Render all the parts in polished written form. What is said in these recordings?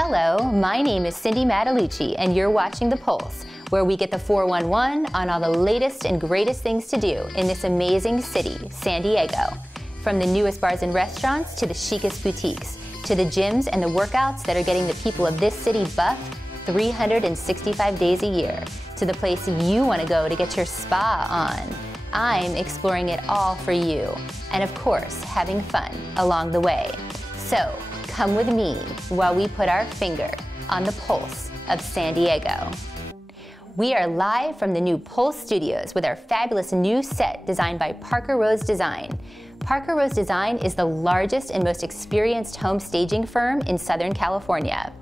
Hello, my name is Cindy Matalucci, and you're watching The Pulse, where we get the 411 on all the latest and greatest things to do in this amazing city, San Diego. From the newest bars and restaurants to the chicest boutiques, to the gyms and the workouts that are getting the people of this city buffed 365 days a year, to the place you want to go to get your spa on. I'm exploring it all for you, and of course, having fun along the way. So, come with me while we put our finger on the pulse of San Diego. We are live from the new Pulse Studios with our fabulous new set designed by Parker Rose Design. Parker Rose Design is the largest and most experienced home staging firm in Southern California.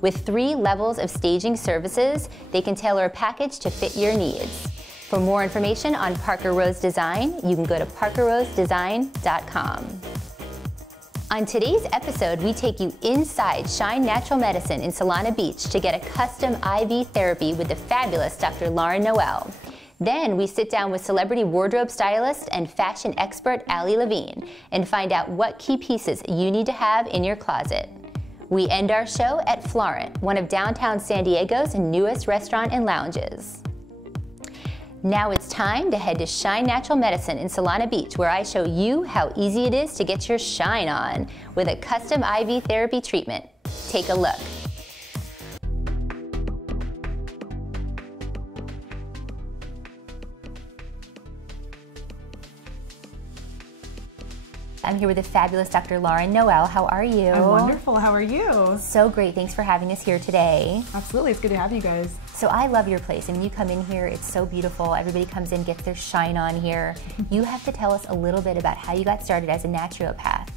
With 3 levels of staging services, they can tailor a package to fit your needs. For more information on Parker Rose Design, you can go to parkerrosedesign.com. On today's episode, we take you inside Shine Natural Medicine in Solana Beach to get a custom IV therapy with the fabulous Dr. Lauren Noel. Then we sit down with celebrity wardrobe stylist and fashion expert Ali Levine and find out what key pieces you need to have in your closet. We end our show at Florent, one of downtown San Diego's newest restaurant and lounges. Now it's time to head to Shine Natural Medicine in Solana Beach, where I show you how easy it is to get your shine on with a custom IV therapy treatment. Take a look. I'm here with the fabulous Dr. Lauren Noel. How are you? I'm wonderful. How are you? So great. Thanks for having us here today. Absolutely. It's good to have you guys. So I love your place, and when you come in here, it's so beautiful. Everybody comes in, gets their shine on here. You have to tell us a little bit about how you got started as a naturopath.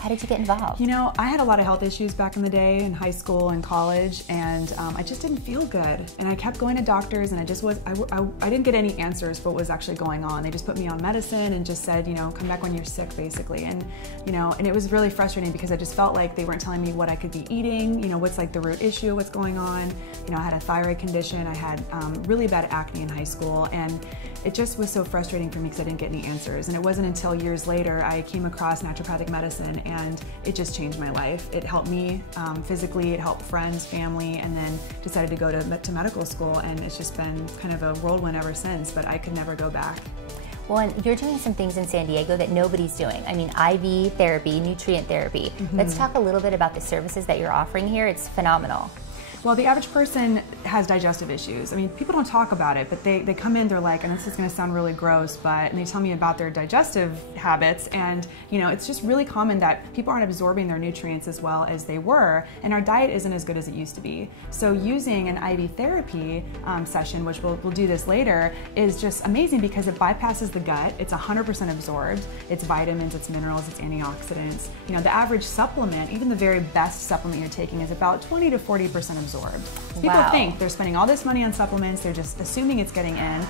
How did you get involved? You know, I had a lot of health issues back in the day in high school and college, and I just didn't feel good. And I kept going to doctors, and I didn't get any answers for what was actually going on. They just put me on medicine and just said, you know, come back when you're sick, basically. And you know, and it was really frustrating because I just felt like they weren't telling me what I could be eating. You know, what's like the root issue, what's going on. You know, I had a thyroid condition. I had really bad acne in high school, and it just was so frustrating for me because I didn't get any answers. And it wasn't until years later I came across naturopathic medicine, and it just changed my life. It helped me physically, it helped friends, family, and then decided to go to medical school, and it's just been kind of a whirlwind ever since, but I could never go back. Well, and you're doing some things in San Diego that nobody's doing. I mean, IV therapy, nutrient therapy. Let's talk a little bit about the services that you're offering here. It's phenomenal. Well, the average person has digestive issues. I mean, people don't talk about it, but they come in, they're like, and this is gonna sound really gross, and they tell me about their digestive habits, and you know, it's just really common that people aren't absorbing their nutrients as well as they were, and our diet isn't as good as it used to be. So using an IV therapy session, which we'll do this later, is just amazing because it bypasses the gut, it's 100% absorbed, it's vitamins, it's minerals, it's antioxidants. You know, the average supplement, even the very best supplement you're taking, is about 20 to 40% absorbed. People think they're spending all this money on supplements, they're just assuming it's getting in,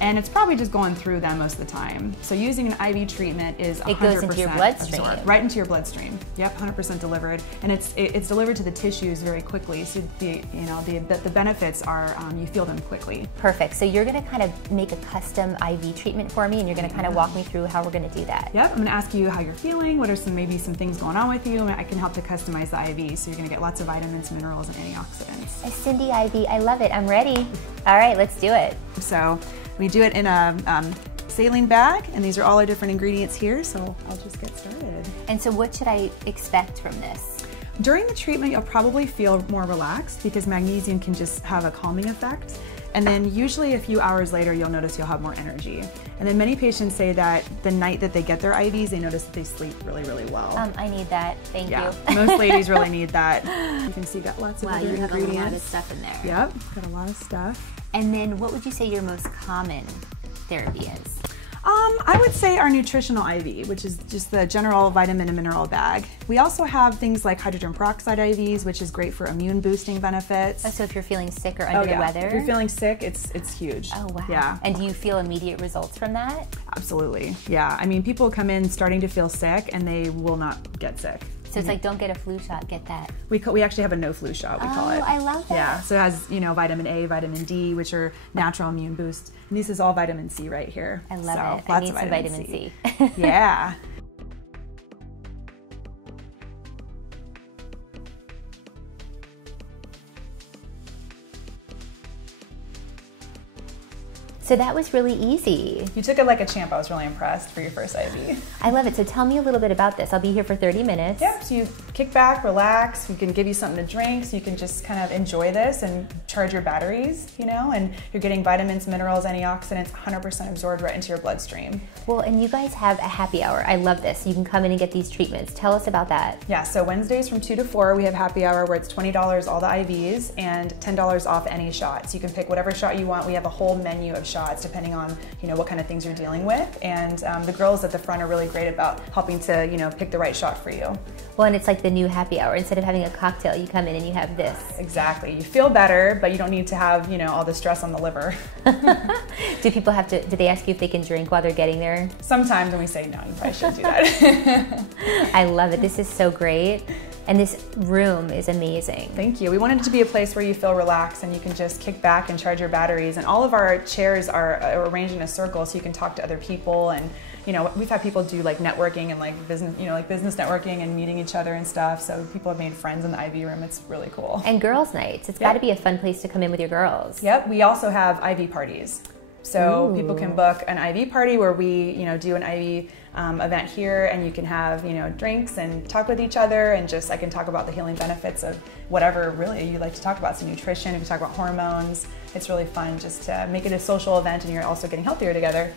and it's probably just going through them most of the time. So using an IV treatment is 100% it goes into your bloodstream. Absorbed, right into your bloodstream. Yep, 100% delivered, and it's delivered to the tissues very quickly. So the benefits are you feel them quickly. Perfect. So you're going to kind of make a custom IV treatment for me, and you're going to kind of walk me through how we're going to do that. Yep, I'm going to ask you how you're feeling. What are maybe some things going on with you? And I can help to customize the IV. So you're going to get lots of vitamins, minerals, and antioxidants. A Cindy IV. I love it. I'm ready. All right, let's do it. So we do it in a saline bag, and these are all our different ingredients here, so I'll just get started. And so what should I expect from this? During the treatment, you'll probably feel more relaxed because magnesium can just have a calming effect. And then usually a few hours later, you'll notice you'll have more energy. And then many patients say that the night that they get their IVs, they notice that they sleep really, really well. I need that. Thank you. Most ladies really need that. You can see got lots of other ingredients. You have a lot of stuff in there. Yep, got a lot of stuff. And then what would you say your most common therapy is? I would say our nutritional IV, which is just the general vitamin and mineral bag. We also have things like hydrogen peroxide IVs, which is great for immune boosting benefits. Oh, so if you're feeling sick or under the weather? If you're feeling sick, it's huge. Oh, wow. Yeah. And do you feel immediate results from that? Absolutely, yeah. I mean, people come in starting to feel sick and they will not get sick. So it's like, don't get a flu shot, get that. We actually have a no flu shot, we call it. Oh, I love that. Yeah, so it has, you know, vitamin A, vitamin D, which are natural immune boosts. And this is all vitamin C right here. I love it. Lots I need of some vitamin C. Yeah. So that was really easy. You took it like a champ. I was really impressed for your first IV. I love it. So tell me a little bit about this. I'll be here for 30 minutes. Yep, so you kick back, relax. We can give you something to drink so you can just kind of enjoy this and charge your batteries, you know, and you're getting vitamins, minerals, antioxidants, 100% absorbed right into your bloodstream. Well, and you guys have a happy hour. I love this. You can come in and get these treatments. Tell us about that. Yeah, so Wednesdays from 2 to 4, we have happy hour where it's $20 all the IVs and $10 off any shots. You can pick whatever shot you want. We have a whole menu of shots depending on, you know, what kind of things you're dealing with. And the girls at the front are really great about helping to, you know, pick the right shot for you. Well, and it's like the new happy hour. Instead of having a cocktail, you come in and you have this. Exactly. You feel better, but you don't need to have, you know, all the stress on the liver. Do people have to, do they ask you if they can drink while they're getting there? Sometimes when we say no, you probably shouldn't do that. I love it. This is so great. And this room is amazing. Thank you. We wanted it to be a place where you feel relaxed and you can just kick back and charge your batteries. And all of our chairs are arranged in a circle so you can talk to other people. And you know, we've had people do like networking and like business, you know, like business networking and meeting each other and stuff. So people have made friends in the IV room. It's really cool. And girls' nights. It's got to be a fun place to come in with your girls. Yep. We also have IV parties. So people can book an IV party where we, you know, do an IV event here, and you can have, you know, drinks and talk with each other, and just I can talk about the healing benefits of whatever really you like to talk about. So nutrition, we can talk about hormones. It's really fun just to make it a social event, and you're also getting healthier together.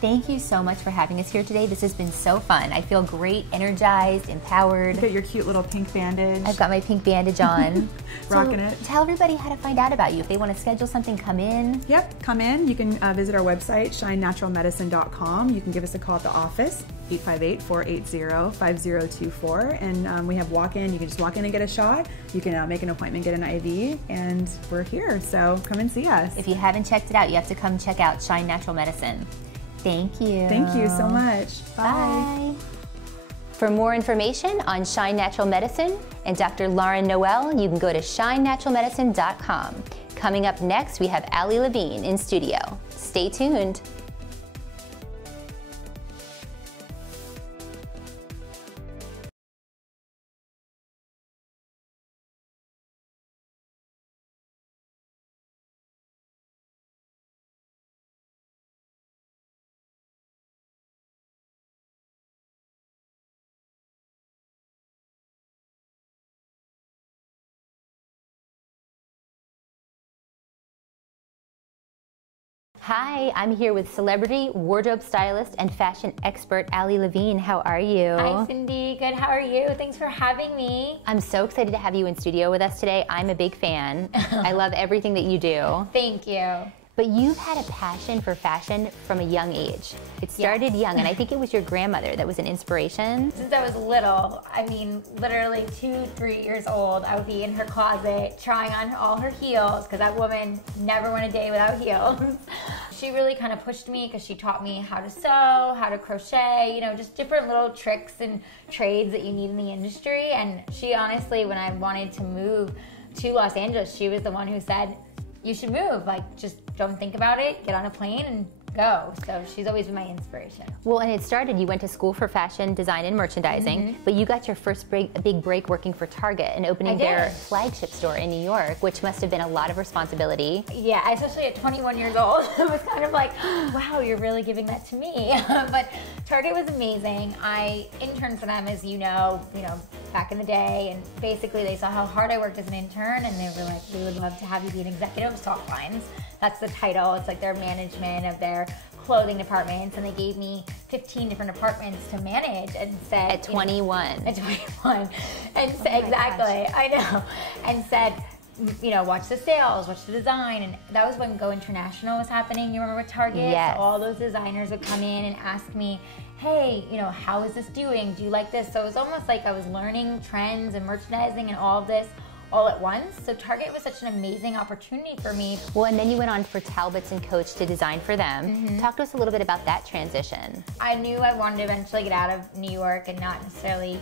Thank you so much for having us here today. This has been so fun. I feel great, energized, empowered. You got your cute little pink bandage. I've got my pink bandage on. Rocking it. Tell everybody how to find out about you. If they want to schedule something, come in. Yep, come in. You can visit our website, shinenaturalmedicine.com. You can give us a call at the office, 858-480-5024. And we have walk-in. You can just walk in and get a shot. You can make an appointment, get an IV, and we're here. So come and see us. If you haven't checked it out, you have to come check out Shine Natural Medicine. Thank you. Thank you so much. Bye. Bye. For more information on Shine Natural Medicine and Dr. Lauren Noel, you can go to shinenaturalmedicine.com. Coming up next, we have Ali Levine in studio. Stay tuned. Hi, I'm here with celebrity, wardrobe stylist, and fashion expert Ali Levine. How are you? Hi, Cindy. Good. How are you? Thanks for having me. I'm so excited to have you in studio with us today. I'm a big fan. I love everything that you do. Thank you. But you've had a passion for fashion from a young age. It started young, and I think it was your grandmother that was an inspiration. Since I was little, I mean, literally 2, 3 years old, I would be in her closet trying on all her heels, because that woman never went a day without heels. She really kind of pushed me because she taught me how to sew, how to crochet, you know, just different little tricks and trades that you need in the industry. And she honestly, when I wanted to move to Los Angeles, she was the one who said, you should move, like just don't think about it, get on a plane and go. So she's always been my inspiration. Well, and it started, you went to school for fashion design and merchandising, but you got your first big break working for Target and opening their flagship store in New York, which must have been a lot of responsibility. Yeah, especially at 21 years old. It was kind of like, wow, you're really giving that to me. But Target was amazing. I interned for them, as you know, back in the day, and basically they saw how hard I worked as an intern, and they were like, we would love to have you be an executive of soft lines. That's the title. It's like their management of their clothing departments, and they gave me 15 different departments to manage, and said at 21. At 21, and said, exactly, I know, and said, watch the sales, watch the design. And that was when Go International was happening. You remember with Target? Yes. So all those designers would come in and ask me, hey, how is this doing? Do you like this? So it was almost like I was learning trends and merchandising and all of this all at once. So Target was such an amazing opportunity for me. Well, and then you went on for Talbots and Coach to design for them. Talk to us a little bit about that transition. I knew I wanted to eventually get out of New York and not necessarily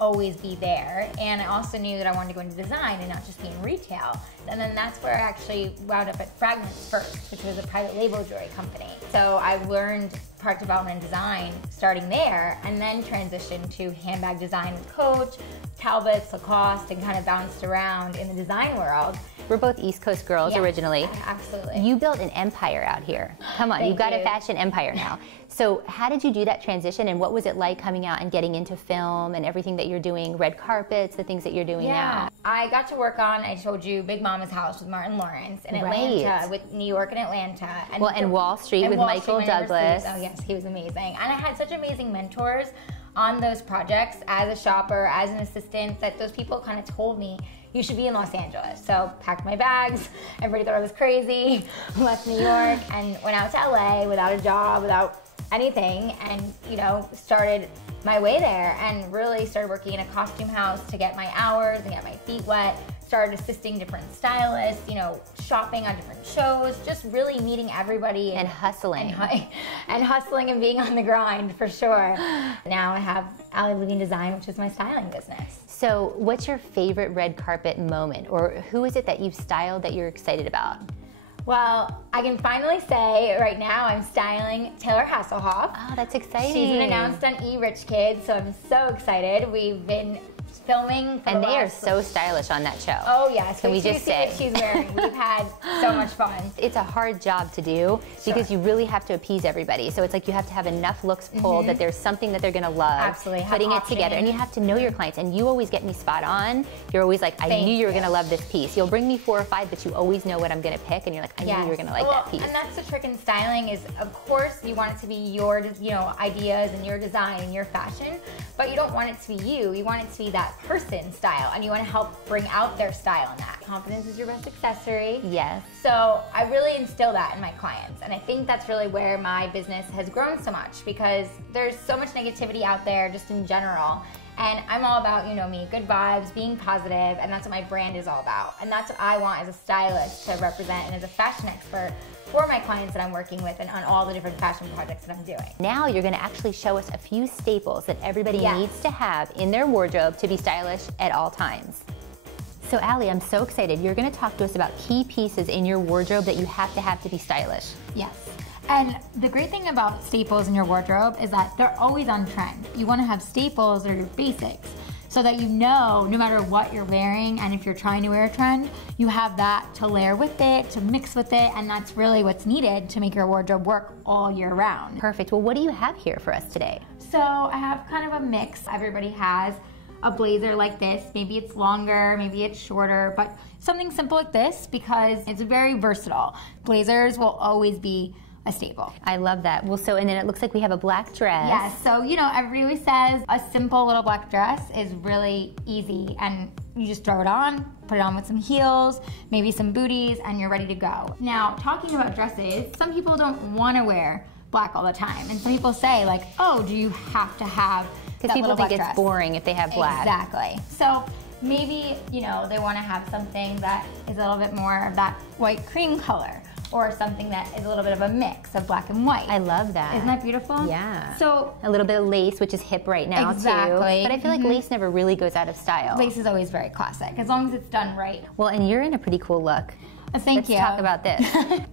always be there. And I also knew that I wanted to go into design and not just be in retail. And then that's where I actually wound up at Fragments first, which was a private label jewelry company. So I learned product development and design, starting there, and then transitioned to handbag design with Coach, Talbots, Lacoste, and kind of bounced around in the design world. We're both East Coast girls originally. Absolutely. You built an empire out here. Come on, you've got a fashion empire now. So how did you do that transition, and what was it like coming out and getting into film and everything that you're doing, red carpets, the things that you're doing now? I got to work on, I told you, Big Mama's House with Martin Lawrence in Atlanta, with New York and Atlanta. And Wall Street with Michael Douglas. Oh yes, he was amazing. And I had such amazing mentors on those projects as a shopper, as an assistant, that those people kind of told me, you should be in Los Angeles. So packed my bags, everybody thought I was crazy, left New York and went out to LA without a job, without anything, and started my way there and really started working in a costume house to get my hours and get my feet wet. Started assisting different stylists, shopping on different shows, just really meeting everybody. And hustling. And hustling and being on the grind, for sure. Now I have Ali Levine Design, which is my styling business. So what's your favorite red carpet moment, or who is it that you've styled that you're excited about? Well, I can finally say right now I'm styling Taylor Hasselhoff. Oh, that's exciting. She's been announced on E-Rich Kids, so I'm so excited. We've been filming for and they are so stylish on that show. Oh yes, can we just say what she's wearing? We've had so much fun. It's a hard job to do because you really have to appease everybody. So it's like you have to have enough looks pulled that there's something that they're gonna love. Absolutely, putting it together, and you have to know your clients. And you always get me spot on. You're always like, I knew you were gonna love this piece. You'll bring me 4 or 5, but you always know what I'm gonna pick, and you're like, I knew you were gonna like that piece. And that's the trick in styling is, of course, you want it to be your, ideas and your design and your fashion, but you don't want it to be you. You want it to be that person's style, and you want to help bring out their style in that. Confidence is your best accessory. Yes. So I really instill that in my clients, and I think that's really where my business has grown so much, because there's so much negativity out there just in general. And I'm all about, me, good vibes, being positive, and that's what my brand is all about. And that's what I want as a stylist to represent, and as a fashion expert for my clients that I'm working with, and on all the different fashion projects that I'm doing. Now you're gonna actually show us a few staples that everybody needs to have in their wardrobe to be stylish at all times. So Ali, I'm so excited. You're gonna talk to us about key pieces in your wardrobe that you have to be stylish. Yes. And the great thing about staples in your wardrobe is that they're always on trend. You want to have staples or your basics so that no matter what you're wearing, and if you're trying to wear a trend, you have that to layer with it, to mix with it, and that's really what's needed to make your wardrobe work all year round. Perfect. Well, what do you have here for us today? So I have kind of a mix. Everybody has a blazer like this. Maybe it's longer, maybe it's shorter, but something simple like this, because it's very versatile. Blazers will always be a staple. I love that. Well, and then it looks like we have a black dress. Yes, so everybody always says a simple little black dress is really easy, and you just throw it on, put it on with some heels, maybe some booties, and you're ready to go. Now, talking about dresses, some people don't want to wear black all the time, and some people say like, oh, do you have to have because people think it's boring if they have black. Exactly. So maybe, they want to have something that is a little bit more of that white cream color, or something that is a little bit of a mix of black and white. I love that. Isn't that beautiful? Yeah. So a little bit of lace, which is hip right now too. But I feel like lace never really goes out of style. Lace is always very classic, as long as it's done right. Well, and you're in a pretty cool look. Thank you. Let's talk about this.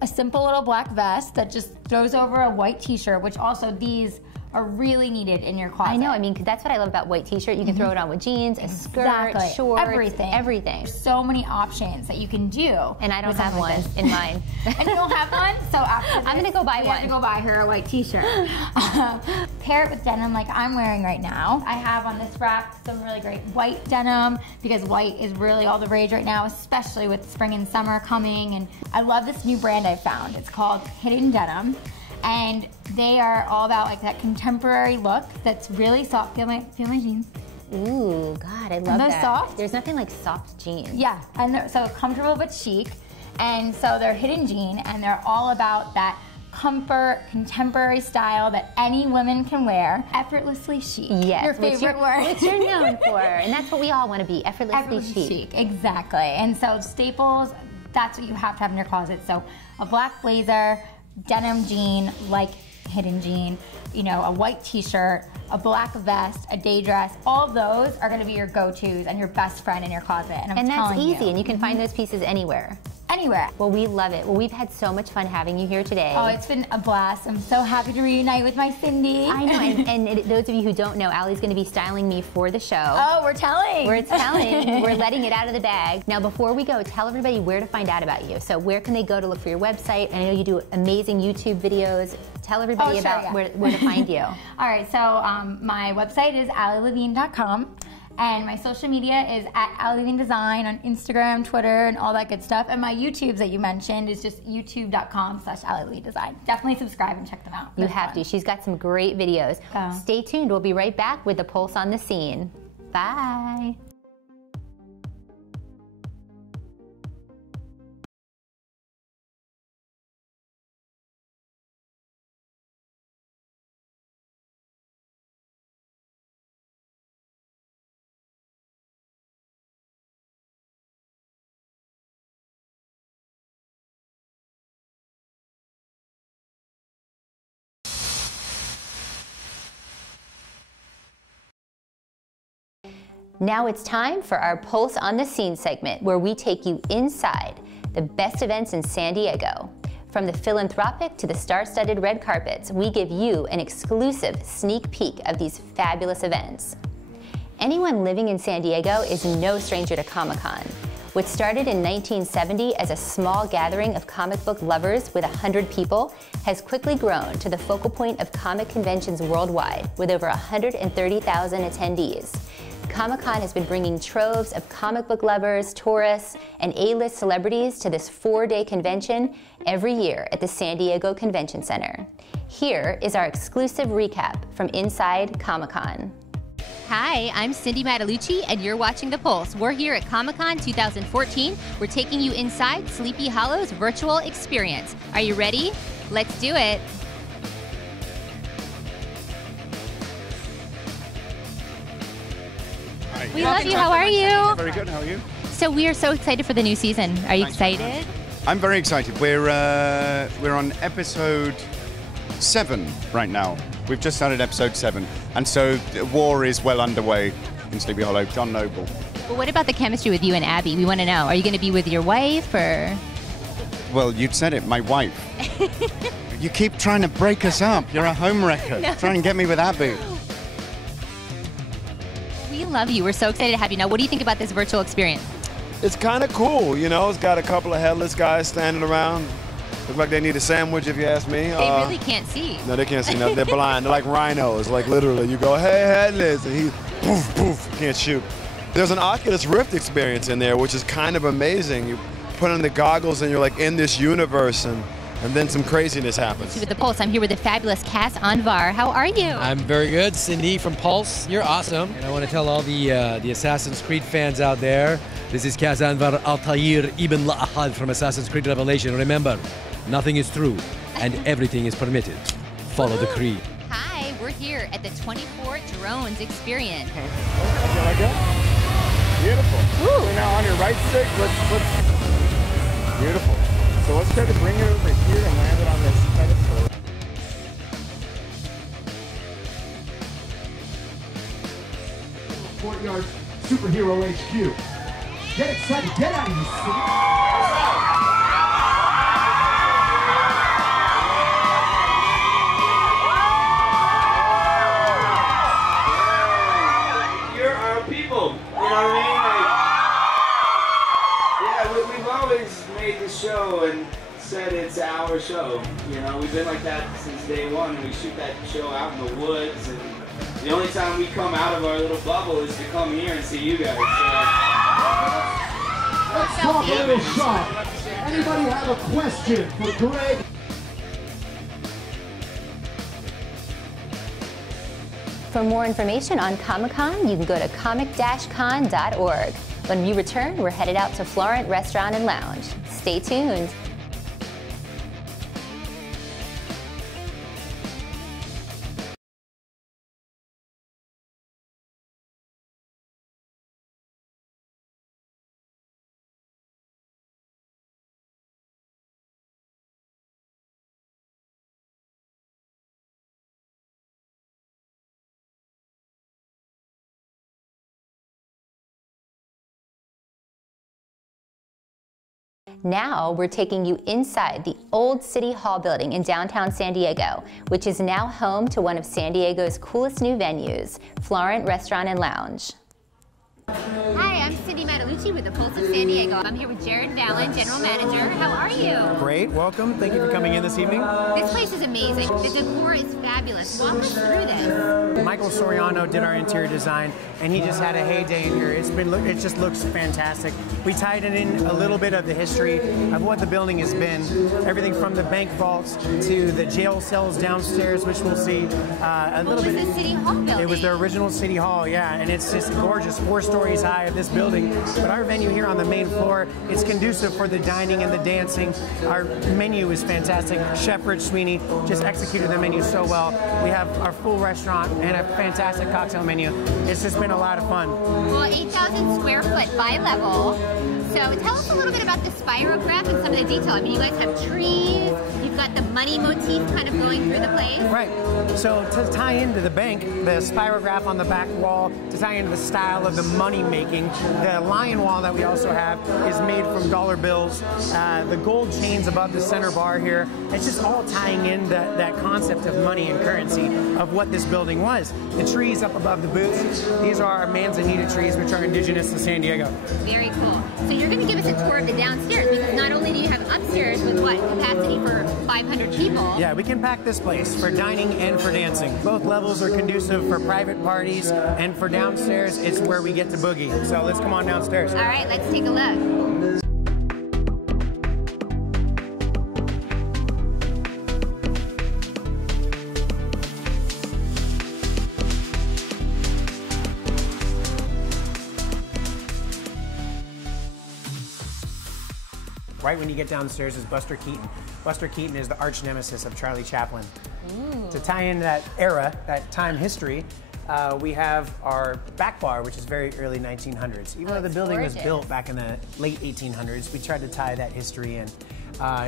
A simple little black vest that just throws over a white t-shirt, which also these are really needed in your closet. I know, 'cause that's what I love about white t-shirt. You can throw it on with jeans, a skirt, shorts, everything. There's so many options that you can do. And I don't have one in mine. And you don't have one? So after this, I'm gonna go buy one. You have to go buy her a white t-shirt. Pair it with denim like I'm wearing right now. I have on this rack some really great white denim, because white is really all the rage right now, especially with spring and summer coming. And I love this new brand I found. It's called Hidden Denim. And they are all about like that contemporary look that's really soft. Feel my jeans. Ooh, God, I love that. Those soft? There's nothing like soft jeans. Yeah, and they're so comfortable but chic. And so they're hidden jean, and they're all about that comfort, contemporary style that any woman can wear. Effortlessly chic. Yes, your favorite word. Which you're known for. And that's what we all want to be, effortlessly chic. Exactly. And so staples, that's what you have to have in your closet. So a black blazer, denim jean, like hidden jean, a white t-shirt, a black vest, a day dress, all of those are gonna be your go-tos and your best friend in your closet. And that's easy, and you can find those pieces anywhere. anywhere. Well, we love it. Well, we've had so much fun having you here today. Oh, it's been a blast. I'm so happy to reunite with my Cindy. I know, and those of you who don't know, Ali's going to be styling me for the show. Oh, we're telling. We're telling. We're letting it out of the bag. Now, before we go, tell everybody where to find out about you. So where can they go to look for your website? I know you do amazing YouTube videos. Tell everybody about where to find you. All right, so my website is alilevine.com. And my social media is at Ali Levine Design on Instagram, Twitter, and all that good stuff. And my YouTubes that you mentioned is just youtube.com/Ali Levine Design. Definitely subscribe and check them out. You have to. She's got some great videos. Stay tuned. We'll be right back with the Pulse on the Scene. Bye. Now it's time for our Pulse on the Scene segment, where we take you inside the best events in San Diego. From the philanthropic to the star-studded red carpets, we give you an exclusive sneak peek of these fabulous events. Anyone living in San Diego is no stranger to Comic-Con. What started in 1970 as a small gathering of comic book lovers with 100 people has quickly grown to the focal point of comic conventions worldwide with over 130,000 attendees. Comic-Con has been bringing troves of comic book lovers, tourists, and A-list celebrities to this 4-day convention every year at the San Diego Convention Center. Here is our exclusive recap from inside Comic-Con. Hi, I'm Cindy Mattalucci, and you're watching The Pulse. We're here at Comic-Con 2014. We're taking you inside Sleepy Hollow's virtual experience. Are you ready? Let's do it. We love you. How are you? Very good. How are you? So we are so excited for the new season. Are you excited? I'm very excited. We're on episode 7 right now. We've just started episode 7, and so the war is well underway in Sleepy Hollow. John Noble. Well, what about the chemistry with you and Abby? We want to know. Are you going to be with your wife or? Well, you'd said it. My wife. You keep trying to break us up. You're a homewrecker. No. Trying to get me with Abby. We love you. We're so excited to have you. Now, what do you think about this virtual experience? It's kind of cool, you know. It's got a couple of headless guys standing around. Look like they need a sandwich, if you ask me. They really can't see. No, they can't see nothing. They're blind. They're like rhinos. Like literally, you go, hey, headless, and he poof, poof, can't shoot. There's an Oculus Rift experience in there, which is kind of amazing. You put on the goggles and you're like in this universe, and then some craziness happens. With the Pulse, I'm here with the fabulous Cass Anvar. How are you? I'm very good. Cindy from Pulse, you're awesome. And I want to tell all the Assassin's Creed fans out there, this is Cass Anvar Al-Tayyir Ibn La'ahad from Assassin's Creed Revelation. Remember, nothing is true and everything is permitted. Follow the creed. Hi, we're here at the 24 Drones experience. Like that? Beautiful. Ooh. So now on your right stick, let's beautiful. So let's try to bring it over here and land it on this pedestal. Courtyard Superhero HQ. Get excited, get out of your seat. You're our people, you know what I mean? We've always made the show and said it's our show. You know, we've been like that since day one. We shoot that show out in the woods, and the only time we come out of our little bubble is to come here and see you guys. Let's talk a little shop. Anybody have a question for Greg? For more information on Comic-Con, you can go to comic-con.org. When we return, we're headed out to Florent Restaurant and Lounge. Stay tuned. Now we're taking you inside the old City Hall building in downtown San Diego, which is now home to one of San Diego's coolest new venues, Florent Restaurant and Lounge. Hi, I'm Cindy Matalucci with the Pulse of San Diego. I'm here with Jared Vallon, General Manager. How are you? Great, welcome. Thank you for coming in this evening. This place is amazing. The decor is fabulous. Walk us through this. Michael Soriano did our interior design, and he just had a heyday in here. It just looks fantastic. We tied it in a little bit of the history of what the building has been. Everything from the bank vaults to the jail cells downstairs, which we'll see a little bit. What was the City Hall building? It was the original City Hall, yeah, and it's just gorgeous, 4 stories high of this building. But our venue here on the main floor, it's conducive for the dining and the dancing. Our menu is fantastic. Chef Rich Sweeney just executed the menu so well. We have our full restaurant and a fantastic cocktail menu. It's just been a lot of fun. Well, 8,000 square foot by level. So tell us a little bit about the spirograph and some of the detail. I mean, you guys have trees, you've got the money motif kind of going through the place. Right. So to tie into the bank, the spirograph on the back wall, to tie into the style of the money making, the lion wall that we also have is made from dollar bills. The gold chains above the center bar here, it's just all tying in that concept of money and currency of what this building was. The trees up above the booths, these are our manzanita trees, which are indigenous to San Diego. Very cool. So you're going to give us a tour of the downstairs, because not only do you have upstairs with what, capacity for 500 people? Yeah, we can pack this place for dining and for dancing. Both levels are conducive for private parties, and for downstairs, it's where we get to boogie. So let's come on downstairs. All right, let's take a look. Right when you get downstairs is Buster Keaton. Buster Keaton is the arch nemesis of Charlie Chaplin. To tie in that era, that time history, we have our back bar, which is very early 1900s. Even though the building was built back in the late 1800s, we tried to tie that history in.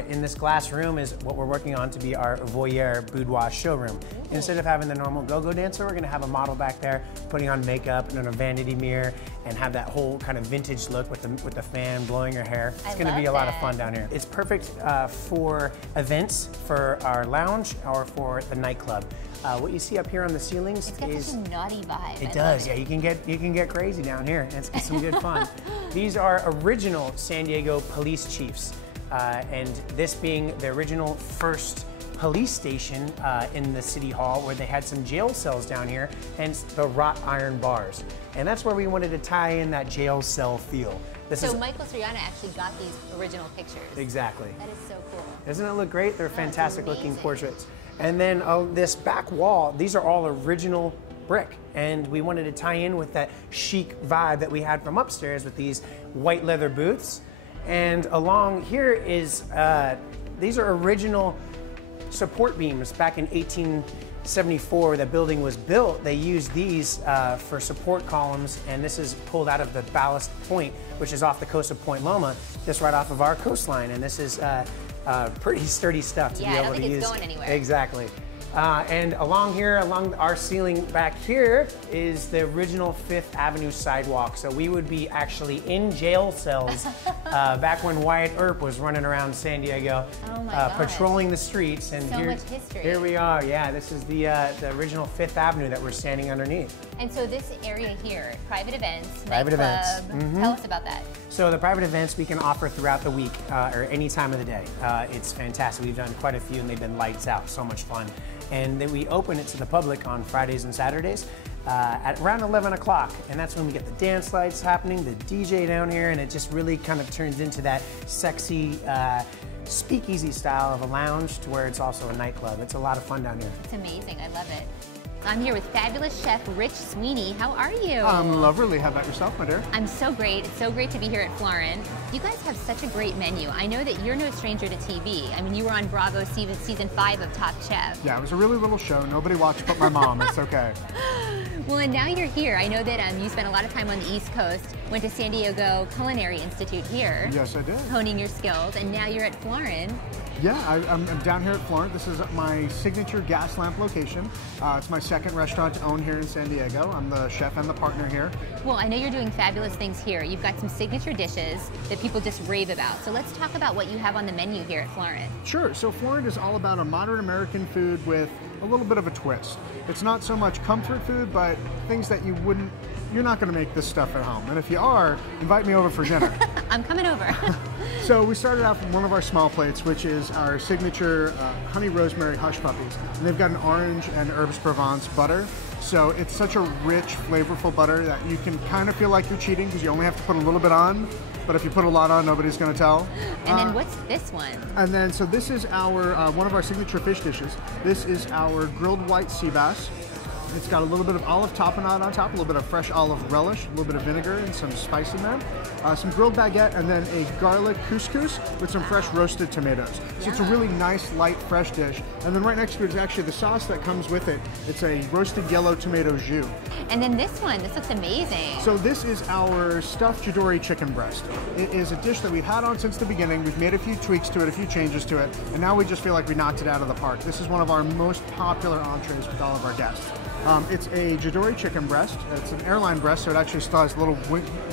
In this glass room is what we're working on to be our voyeur boudoir showroom. Instead of having the normal go-go dancer, we're going to have a model back there putting on makeup and a vanity mirror and have that whole kind of vintage look with the fan blowing her hair. It's going to be a lot of fun down here. It's perfect for events, for our lounge, or for the nightclub. What you see up here on the ceilings is such a naughty vibe. It does, yeah. You can get crazy down here. It's some good fun. These are original San Diego police chiefs. And this being the original first police station in the City Hall, where they had some jail cells down here, hence the wrought iron bars. And that's where we wanted to tie in that jail cell feel. So Michael Soriano actually got these original pictures. Exactly. That is so cool. Doesn't it look great? They're fantastic looking portraits. And then this back wall, these are all original brick. And we wanted to tie in with that chic vibe that we had from upstairs with these white leather booths. And along here is, these are original support beams. Back in 1874, the building was built. They used these for support columns, and this is pulled out of the Ballast Point, which is off the coast of Point Loma, just right off of our coastline. And this is pretty sturdy stuff to be able to use. I don't think it's going anywhere. Exactly. And along here, along our ceiling back here, is the original Fifth Avenue sidewalk. So we would be actually in jail cells back when Wyatt Earp was running around San Diego, patrolling the streets. And so much history. Here we are. Yeah, this is the original Fifth Avenue that we're standing underneath. And so this area here, private events, private nightclub, events. Tell us about that. So the private events we can offer throughout the week or any time of the day. It's fantastic. We've done quite a few, and they've been lights out. So much fun. And then we open it to the public on Fridays and Saturdays at around 11 o'clock. And that's when we get the dance lights happening, the DJ down here, and it just really kind of turns into that sexy speakeasy style of a lounge to where it's also a nightclub. It's a lot of fun down here. It's amazing. I love it. I'm here with fabulous chef Rich Sweeney. How are you? I'm lovely. How about yourself, my dear? I'm so great. It's so great to be here at Florent. You guys have such a great menu. I know that you're no stranger to TV. I mean, you were on Bravo season 5 of Top Chef. Yeah, it was a really little show. Nobody watched but my mom. It's okay. Well, and now you're here. I know that you spent a lot of time on the East Coast, went to San Diego Culinary Institute here. Yes, I did. Honing your skills, and now you're at Florent. Yeah, I'm down here at Florent. This is my signature gas lamp location. It's my second restaurant to own here in San Diego. I'm the chef and the partner here. Well, I know you're doing fabulous things here. You've got some signature dishes that people just rave about. So let's talk about what you have on the menu here at Florent. Sure, so Florent is all about a modern American food with a little bit of a twist. It's not so much comfort food, but things that you're not gonna make this stuff at home. And if you are, invite me over for dinner. I'm coming over. So we started out from one of our small plates, which is our signature honey rosemary hush puppies. And they've got an orange and herbes Provence butter. So it's such a rich, flavorful butter that you can kind of feel like you're cheating because you only have to put a little bit on. But if you put a lot on, nobody's going to tell. And then what's this one? And then, so this is our one of our signature fish dishes. This is our grilled white sea bass. It's got a little bit of olive tapenade on top, a little bit of fresh olive relish, a little bit of vinegar, and some spice in there. Some grilled baguette, and then a garlic couscous with some fresh roasted tomatoes. So it's a really nice, light, fresh dish. And then right next to it is actually the sauce that comes with it. It's a roasted yellow tomato jus. And then this one, this looks amazing. So this is our stuffed Jadori chicken breast. It is a dish that we've had on since the beginning. We've made a few tweaks to it, a few changes to it, and now we just feel like we knocked it out of the park. This is one of our most popular entrees with all of our guests. It's a Jadori chicken breast. It's an airline breast, so it actually still has a little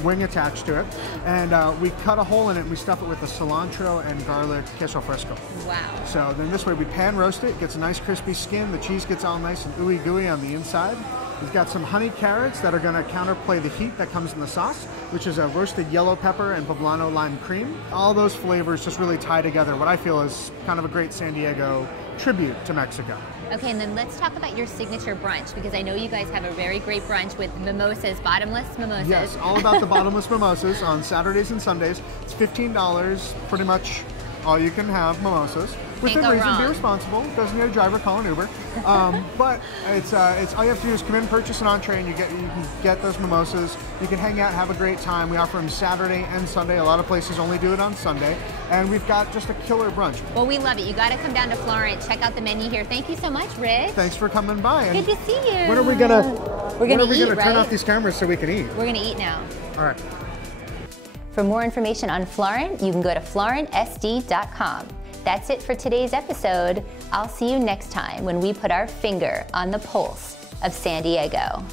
wing attached to it. And we cut a hole in it and we stuff it with the cilantro and garlic queso fresco. Wow. So then this way we pan roast it, gets a nice crispy skin, the cheese gets all nice and ooey gooey on the inside. We've got some honey carrots that are going to counterplay the heat that comes in the sauce, which is a roasted yellow pepper and poblano lime cream. All those flavors just really tie together what I feel is kind of a great San Diego tribute to Mexico. Okay, and then let's talk about your signature brunch, because I know you guys have a very great brunch with mimosas, bottomless mimosas. Yes, all about the bottomless mimosas on Saturdays and Sundays. It's $15, pretty much all you can have mimosas. Within reason, be responsible. Doesn't need a driver, call an Uber. But it's all you have to do is come in, purchase an entree, and you can get those mimosas. You can hang out, have a great time. We offer them Saturday and Sunday. A lot of places only do it on Sunday. And we've got just a killer brunch. Well, we love it. You got to come down to Florent, check out the menu here. Thank you so much, Rich. Thanks for coming by. Good to see you. When are we gonna? We're gonna eat, right? Turn off these cameras so we can eat. We're gonna eat now. All right. For more information on Florent, you can go to florentsd.com. That's it for today's episode. I'll see you next time when we put our finger on the pulse of San Diego.